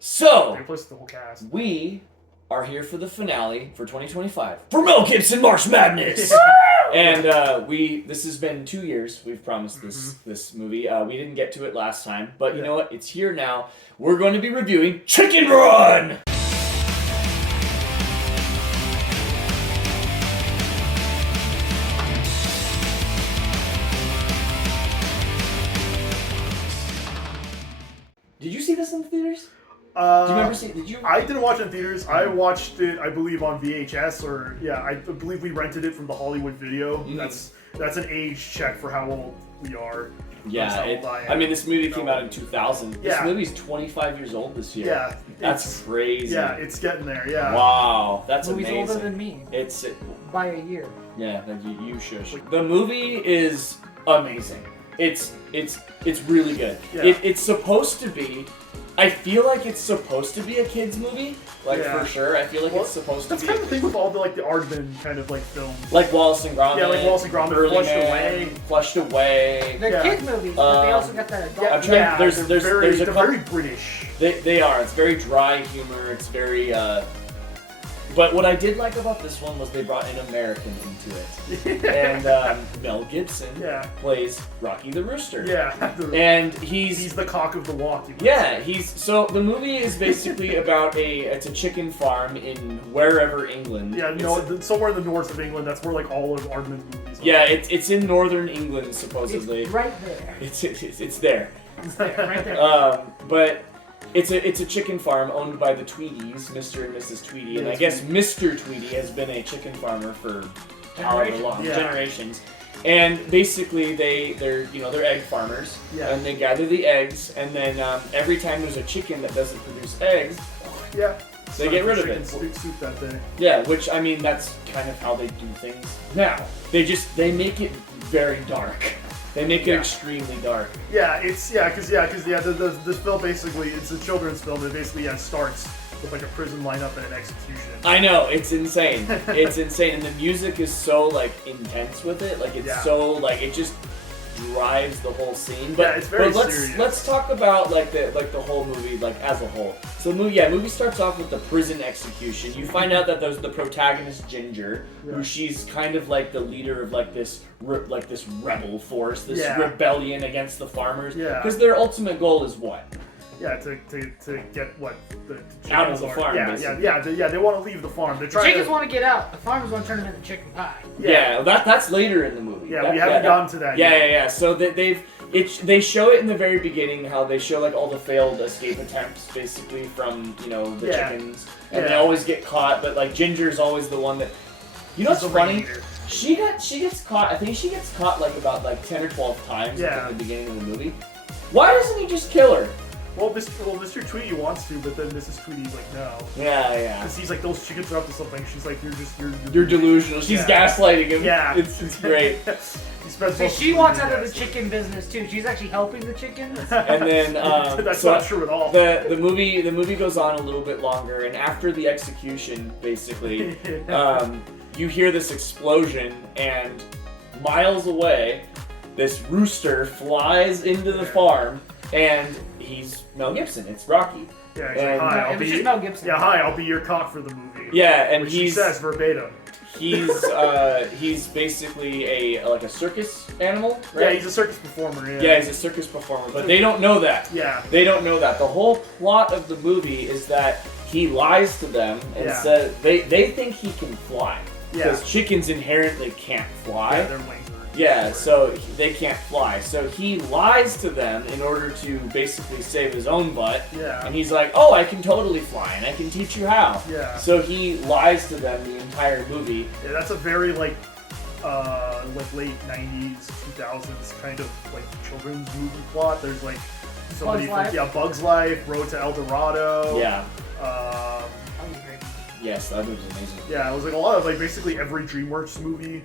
So, Plus the whole cast. we are here for the finale for 2025 for Mel Gibson March Madness. And this has been 2 years. We've promised this movie. We didn't get to it last time, but you know what? It's here now. We're going to be reviewing Chicken Run. Did you see this in the theaters? Do you remember seeing? Did you? I didn't watch it in theaters. I watched it, I believe, on VHS, or I believe we rented it from the Hollywood Video. Mm-hmm. That's an age check for how old we are. Yeah, I mean, this movie came out in 2000. This movie's 25 years old this year. Yeah, that's crazy. Yeah, it's getting there. Yeah. Wow, that's movie's amazing. older than me. It's by a year. Yeah, you shush. The movie is amazing. It's really good. Yeah. It's supposed to be. I feel like it's supposed to be a kids movie, for sure. I feel like it's supposed to be. That's kind of the thing with all the the Aardman kind of films. Like Wallace and Gromit. Yeah, like Wallace and Gromit, Flushed Away. They're kids movies, but they also got that adult. I'm trying. There's a couple. Very British. They are. It's very dry humor. It's very. But what I did like about this one was they brought an American into it, and Mel Gibson plays Rocky the Rooster. Yeah, and he's the cock of the walk. Yeah, so the movie is basically about it's a chicken farm in wherever England. Yeah, somewhere in the north of England. That's where all of Aardman's movies are. Yeah, it's in northern England supposedly. It's right there. It's there. It's there, right there. But. It's a chicken farm owned by the Tweedies, Mr. and Mrs. Tweedy, and I guess Mr. Tweedy has been a chicken farmer for however long, generations. And basically they're egg farmers, and they gather the eggs, and then every time there's a chicken that doesn't produce eggs, they get rid of it. Soup that day. Yeah, which I mean that's kind of how they do things now. They make it very dark. They make it extremely dark. Yeah, because this film basically, it's a children's film. It basically starts with a prison lineup and an execution. I know, it's insane. It's insane, and the music is so intense with it. It's so it just drives the whole scene. But it's very serious. Let's talk about the whole movie as a whole. So movie starts off with the prison execution. You find out that there's the protagonist Ginger, who she's kind of the leader of this rebel force, this rebellion against the farmers. Yeah. Because their ultimate goal is what? Yeah, to get the out of the farm. They want to leave the farm. The chickens want to get out. The farmers want to turn them into chicken pie. Yeah, that's later in the movie. Yeah, we haven't gotten to that yet. Yeah. So they show it in the very beginning, how they show all the failed escape attempts basically from the chickens, and they always get caught. But Ginger's always the one that. You know what's funny? She gets caught. I think she gets caught about 10 or 12 times at the beginning of the movie. Why doesn't he just kill her? Well, Mr. Tweedy wants to, but then Mrs. Tweedy's no. Yeah. Because he's those chickens are up to something. She's you're delusional. She's gaslighting him. Yeah. It's great. She wants out of the chicken business too. She's actually helping the chickens. And then that's not true at all. The movie goes on a little bit longer, and after the execution, basically, you hear this explosion, and miles away, this rooster flies into the farm, and he's Mel Gibson. It's Rocky. Yeah, he's hi, I'll be Mel Gibson. Yeah, hi, I'll be your cock for the movie. Yeah, and he says verbatim. He's basically a circus animal, right? Yeah, he's a circus performer. Yeah, he's a circus performer, but they don't know that. Yeah. They don't know that. The whole plot of the movie is that he lies to them and says they think he can fly. Because chickens inherently can't fly. Yeah, their wings are... Yeah, so they can't fly. So he lies to them in order to basically save his own butt. Yeah. And he's like, oh, I can totally fly, and I can teach you how. Yeah. So he lies to them the entire movie. Yeah, that's a very, late 90s, 2000s kind of, children's movie plot. There's, somebody from... Bug's Life, Road to El Dorado. Yeah. That was great. Yes, that was amazing. Yeah, it was a lot of basically every DreamWorks movie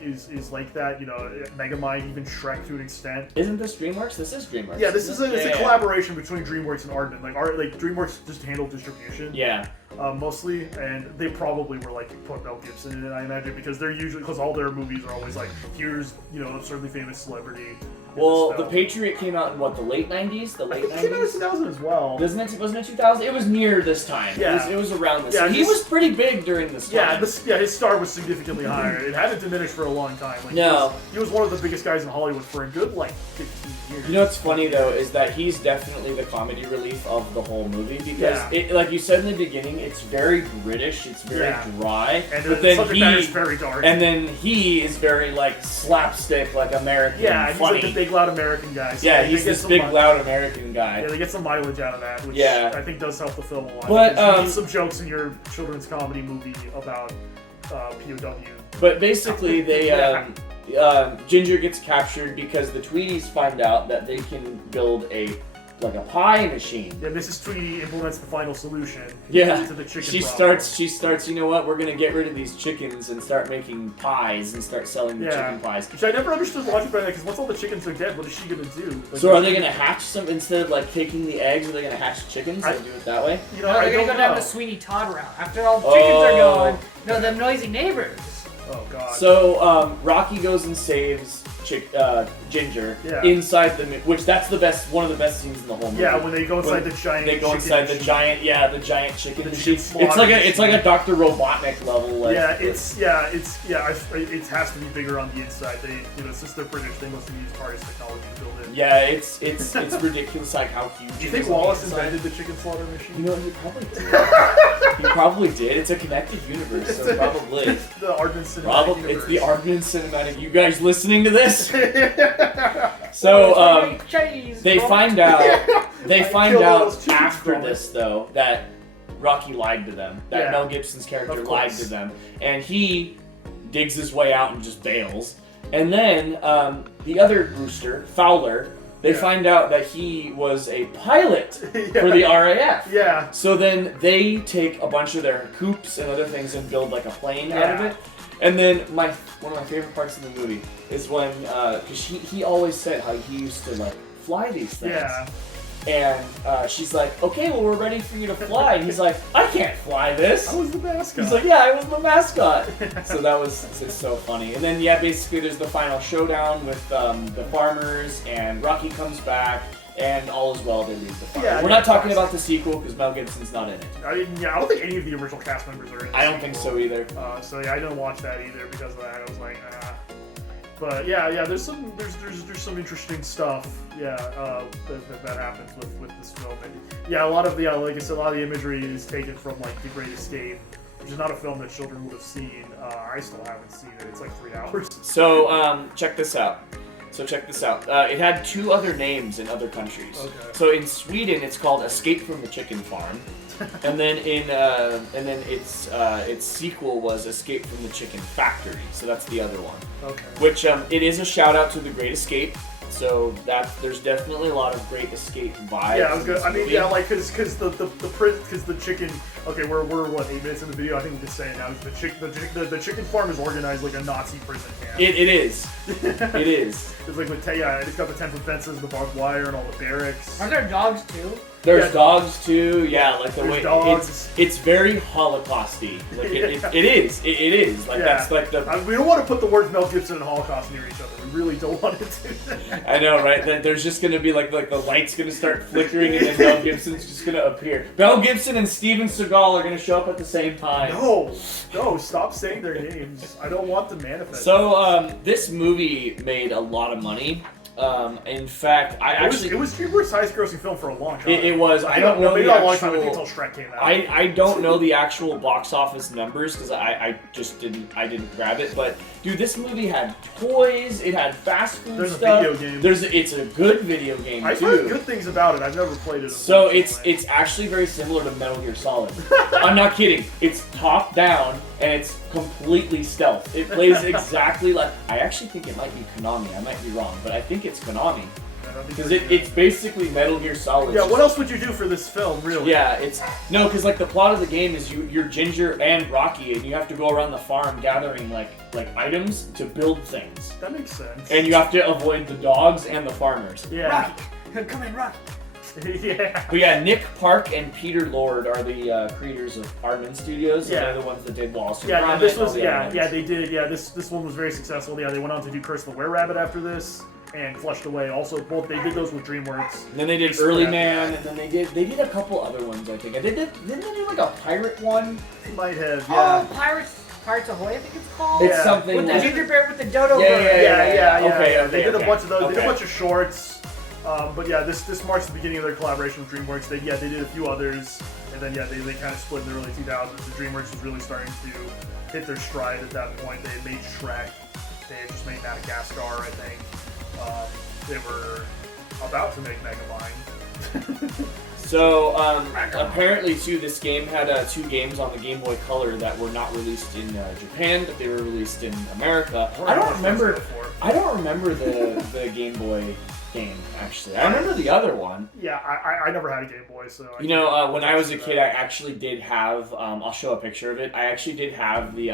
is like that. Megamind, even Shrek to an extent. Isn't this DreamWorks? This is DreamWorks. Yeah, it's a collaboration between DreamWorks and Aardman. DreamWorks just handled distribution. Yeah. Mostly, and they probably were put Mel Gibson in it, I imagine, because they're usually all their movies are always here's absurdly famous celebrity. Well, The Patriot came out in what, the late 90s? The late 90s? It came out in 2000 as well. Wasn't it 2000? It was near this time. Yeah. It was around this. Yeah, He was pretty big during this time. Yeah, his star was significantly higher. It hadn't diminished for a long time. Like, No. He was one of the biggest guys in Hollywood for a good, 15 years. You know what's funny, though, is that he's definitely the comedy relief of the whole movie, because, like you said in the beginning, it's very British, it's very dry, and but then subject matter is very dark. And then he is very, like, slapstick, like, American, he's funny. like the big, loud American guy. So yeah, he's this big, loud American guy. Yeah, they get some mileage out of that, which I think does help the film a lot. But, you need some jokes in your children's comedy movie about POW. But basically, they, Ginger gets captured because the Tweedies find out that they can build a pie machine. Yeah, Mrs. Tweedy implements the final solution to the chicken she problem. starts, you know what, we're gonna get rid of these chickens and start making pies and start selling the chicken pies. Which I never understood logic behind that, because once all the chickens are dead, what is she gonna do? Like, so are they gonna hatch some, instead of like taking the eggs, are they gonna hatch chickens and do it that way? You know, they're gonna go down the Sweeney Todd route. After all the chickens are gone, no, them noisy neighbors. Oh god. So Rocky goes and saves Ginger inside which that's one of the best scenes in the whole movie. Yeah, when they go inside the giant. They go inside the giant chicken machine. It's like a Dr. Robotnik level. Like, it has to be bigger on the inside. Since they're British, they must have used hardest technology to build it. Yeah, it's ridiculous, like how huge. Do you think Wallace invented the chicken slaughter machine? You know, he probably did. He probably did. It's a connected universe, so probably. It's the Aardman cinematic universe. It's the Aardman cinematic. You guys listening to this? So they find out. They find out after this, though, that Rocky lied to them. That Mel Gibson's character lied to them, and he digs his way out and just bails. And then the other rooster, Fowler, they find out that he was a pilot for the RAF. Yeah. So then they take a bunch of their coops and other things and build like a plane out of it. And then one of my favorite parts of the movie is when, because he always said how he used to like fly these things. Yeah. And she's like, okay, well, we're ready for you to fly. And he's like, I can't fly this. I was the mascot. He's like, yeah, I was the mascot. So it's so funny. And then, basically there's the final showdown with the farmers, and Rocky comes back, and all is well, they leave the farm. Yeah, we're not talking about the sequel, because Mel Gibson's not in it. I don't think any of the original cast members are in it. I don't think so either. I didn't watch that either because of that. I was like, But there's some interesting stuff. That happens with this film. And a lot of like I said, a lot of the imagery is taken from like The Great Escape, which is not a film that children would have seen. I still haven't seen it. It's like 3 hours. So check this out. It had 2 other names in other countries. Okay. So in Sweden, it's called Escape from the Chicken Farm, and then its sequel was Escape from the Chicken Factory. So that's the other one. Okay. Which it is a shout out to The Great Escape. So there's definitely a lot of Great Escape vibes. Yeah, I was good. I mean, because the chicken. Okay, we're what, 8 minutes in the video. I think we're just saying now the chicken farm is organized like a Nazi prison camp. It is. It is. It's like it's got the 10-foot fences, the barbed wire, and all the barracks. Are there dogs too? There's dogs too. Yeah, like the way dogs. It's very Holocausty. Like it is. It is. Like that's like the. We don't want to put the words Mel Gibson and Holocaust near each other. We really don't want to do that. I know, right? Then there's just gonna be like the light's gonna start flickering, and then Mel Gibson's just gonna appear. Mel Gibson and Steven Seagal are gonna show up at the same time. No, stop saying their names. I don't want to manifest. So this movie made a lot of money. In fact, it was Spielberg's highest grossing film for a long time. It was. I don't know maybe the not a long actual. time. I think until Shrek came out. I don't know the actual box office numbers because I just didn't grab it. But dude, this movie had toys. It had fast food There's stuff. a video game. It's a good video game I've too. heard good things about it. I've never played it. So it's actually very similar to Metal Gear Solid. I'm not kidding. It's top down and it's completely stealth. It plays exactly like. I actually think it might be Konami. I might be wrong, but I think it's Konami. Because it's basically Metal Gear Solid. Yeah, what else would you do for this film, really? Yeah, because like the plot of the game is you're Ginger and Rocky, and you have to go around the farm gathering like items to build things. That makes sense. And you have to avoid the dogs and the farmers. Yeah. Rocky, come in, Rocky. Yeah. But yeah, Nick Park and Peter Lord are the creators of Aardman Studios. Yeah. They're the ones that did Wallace and Yeah, Gromit. this was they did. Yeah, this one was very successful. Yeah, they went on to do Curse the Were-Rabbit after this. and Flushed Away. Also, both they did those with DreamWorks. And then they did Early Man, and then they did a couple other ones, I think. Didn't they do like a pirate one? They might have, yeah. Oh, Pirates Ahoy, I think it's called. It's something with the like... ginger bear with the dodo bird. Yeah. Okay, they did a bunch of those. Okay. They did a bunch of shorts. But yeah, this marks the beginning of their collaboration with DreamWorks. They did a few others, and then they kind of split in the early 2000s. The DreamWorks was really starting to hit their stride at that point. They had made Shrek. They had just made Madagascar, I think. They were about to make Megamind. So, apparently, too, this game had 2 games on the Game Boy Color that were not released in Japan, but they were released in America. I don't remember the Game Boy game, actually. I remember the other one. Yeah, I never had a Game Boy, so... when I was a kid, I actually did have, I'll show a picture of it, I actually did have the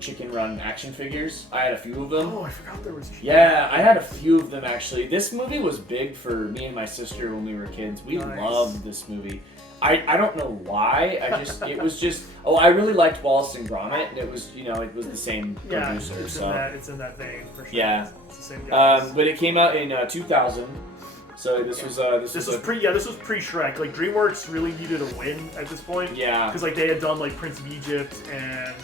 Chicken Run action figures. I had a few of them. Oh, I forgot there was... Yeah, I had a few of them, actually. This movie was big for me and my sister when we were kids. We loved this movie. I don't know why. I really liked Wallace and Gromit, and it was the same producer. It's in that vein, for sure. Yeah. It's the same guys. But it came out in 2000. So this was pre-Shrek. Like DreamWorks really needed a win at this point. Yeah. Because like they had done like Prince of Egypt and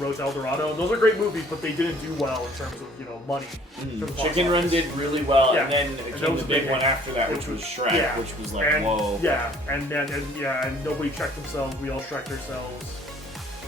Road to El Dorado. And those are great movies, but they didn't do well in terms of money. Chicken Run did really well, Yeah. and then came the big one after that, which was Shrek, which was like whoa. Yeah, and nobody checked themselves. We all Shrek'd ourselves.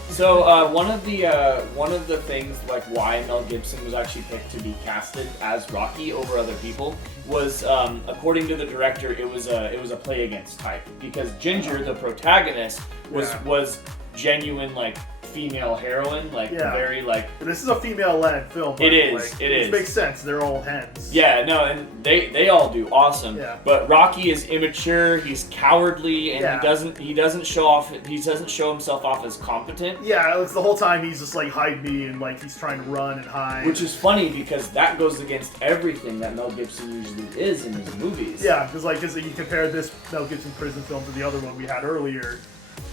So one of the things like why Mel Gibson was actually picked to be casted as Rocky over other people was according to the director it was a play against type, because Ginger, the protagonist, was genuine like female heroine, like very like. This is a female-led film. It is. It makes sense. They're all hens. Yeah, no, and they all do awesome. Yeah. But Rocky is immature. He's cowardly, and he doesn't show himself off as competent. Yeah, it's the whole time he's just like hide me, and like he's trying to run and hide. Which is funny because that goes against everything that Mel Gibson usually is in his movies. Yeah, because you compare this Mel Gibson prison film to the other one we had earlier.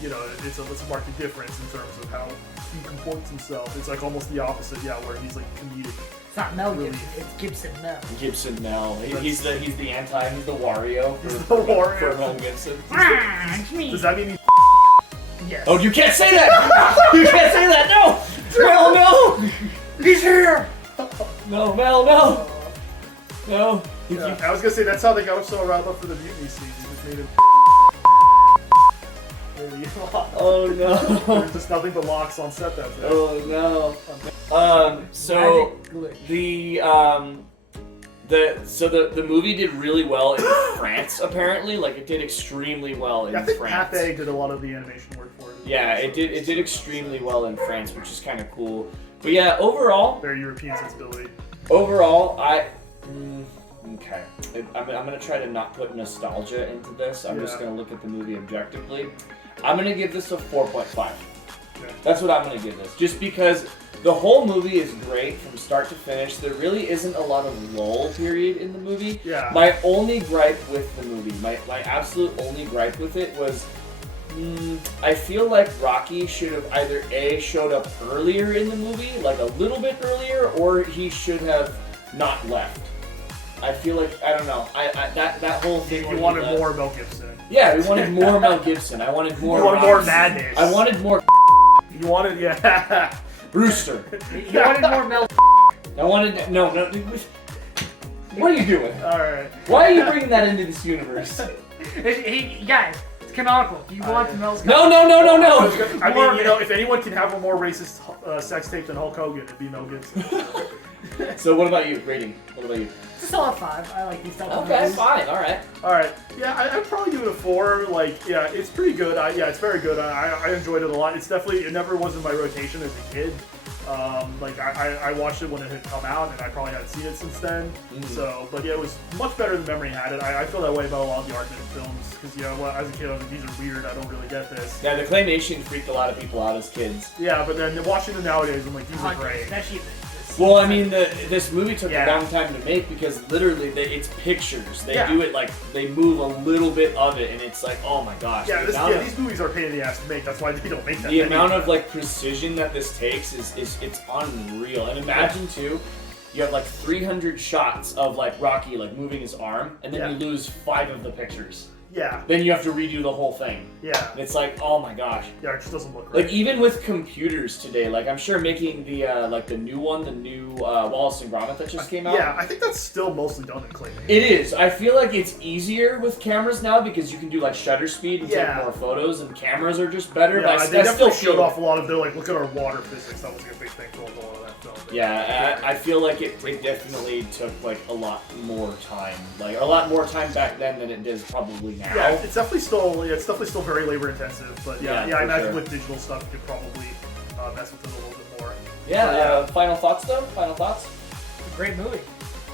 It's a marked difference in terms of how he comports himself. It's like almost the opposite, where he's like comedic. It's not Mel Gibson, it's Gibson Mel. Gibson Mel. He's the anti. He's the Wario. For Mel Gibson. Does that mean Yes. Oh, you can't say that! You can't say that! No! Mel, no! He's here! No, Mel, no! No. Yeah, I was gonna say that's how they got him so riled up for the mutiny scene. They just made him. Oh no! There's just nothing but locks on set that day. Oh no! So the movie did really well in France. Apparently, like it did extremely well in France. I think Pathé did a lot of the animation work for it. Yeah, it did extremely well in France, which is kind of cool. But yeah, overall, very European sensibility. Overall, okay. I'm gonna try to not put nostalgia into this. I'm just gonna look at the movie objectively. I'm gonna give this a 4.5. Okay. That's what I'm gonna give this. Just because the whole movie is great from start to finish. There really isn't a lot of lull period in the movie. Yeah. My only gripe with the movie, my absolute only gripe with it was, I feel like Rocky should have either A, showed up earlier in the movie, like a little bit earlier, or he should have not left. I feel like, I don't know, that whole thing. You wanted more Mel Gibson. Yeah, we wanted more Mel Gibson. I wanted more. You wanted more madness. I wanted more. You wanted, Rooster. You wanted more Mel. I wanted no. What are you doing? All right. Why are you bringing that into this universe? Hey, guys, it's canonical. You want Mel's? No. I mean, if anyone can have a more racist sex tape than Hulk Hogan, it'd be Mel Gibson. So what about you? Rating? What about you? It's a solid 5. I like these type of Okay, movies. fine. All right. Yeah, I'd probably give it a 4. Like, yeah, it's pretty good. It's very good. I enjoyed it a lot. It never was in my rotation as a kid. I watched it when it had come out, and I probably hadn't seen it since then. So, but yeah, it was much better than memory had it. I feel that way about a lot of the Aardman films, because as a kid I was like, these are weird. I don't really get this. Yeah, the claymation freaked a lot of people out as kids. Yeah, but then watching them nowadays, I'm like, these are great. Especially well, I mean, this movie took a long time to make because literally it's pictures. They do it like they move a little bit of it, and it's like, oh my gosh. Yeah, these movies are a pain in the ass to make. That's why they don't make that. The amount of like precision that this takes is it's unreal. And imagine too, you have like 300 shots of like Rocky like moving his arm, and then you lose 5 of the pictures. Yeah. Then you have to redo the whole thing. Yeah. And it's like, oh my gosh. Yeah, it just doesn't look right. Like even with computers today, like I'm sure making the like the new one, the new Wallace and Gromit that just came out. Yeah, I think that's still mostly done in claymation. It is. I feel like it's easier with cameras now because you can do like shutter speed and take more photos, and cameras are just better. Yeah, but they definitely still showed off a lot of. They're like, look at our water physics. That was like a big thing for a lot of that film. Yeah, I feel like it definitely took like a lot more time, like a lot more time back then than it does probably now. Yeah, it's definitely still very labor intensive, but I imagine with digital stuff you could probably mess with it a little bit more. Yeah. Final thoughts though. Final thoughts. Great movie.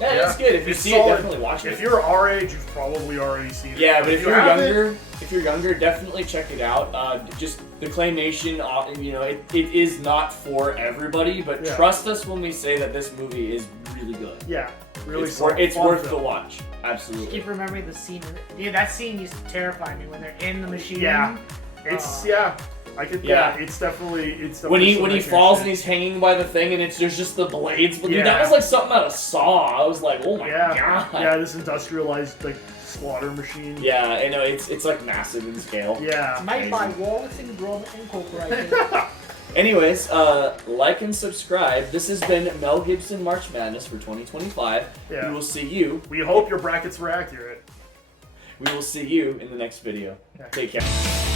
Yeah, it's good. If you see it, definitely watch it. If you're our age, you've probably already seen it. Yeah, but if you're younger, definitely check it out. Just the claymation, you know, it is not for everybody, but trust us when we say that this movie is really good. Yeah, really. It's worth the watch. Absolutely. Just keep remembering the scene. Dude, that scene used to terrify me when they're in the machine. Yeah, it's it's definitely when he falls and he's hanging by the thing and there's just the blades. But dude, that was like something out of Saw. I was like, oh my god. Yeah, this industrialized like slaughter machine. Yeah, I know it's like massive in scale. Yeah. Made by Wallace and Gromit Incorporated. Anyways, like and subscribe. This has been Mel Gibson March Madness for 2025. Yeah. We will see you. We hope your brackets were accurate. We will see you in the next video. Take care.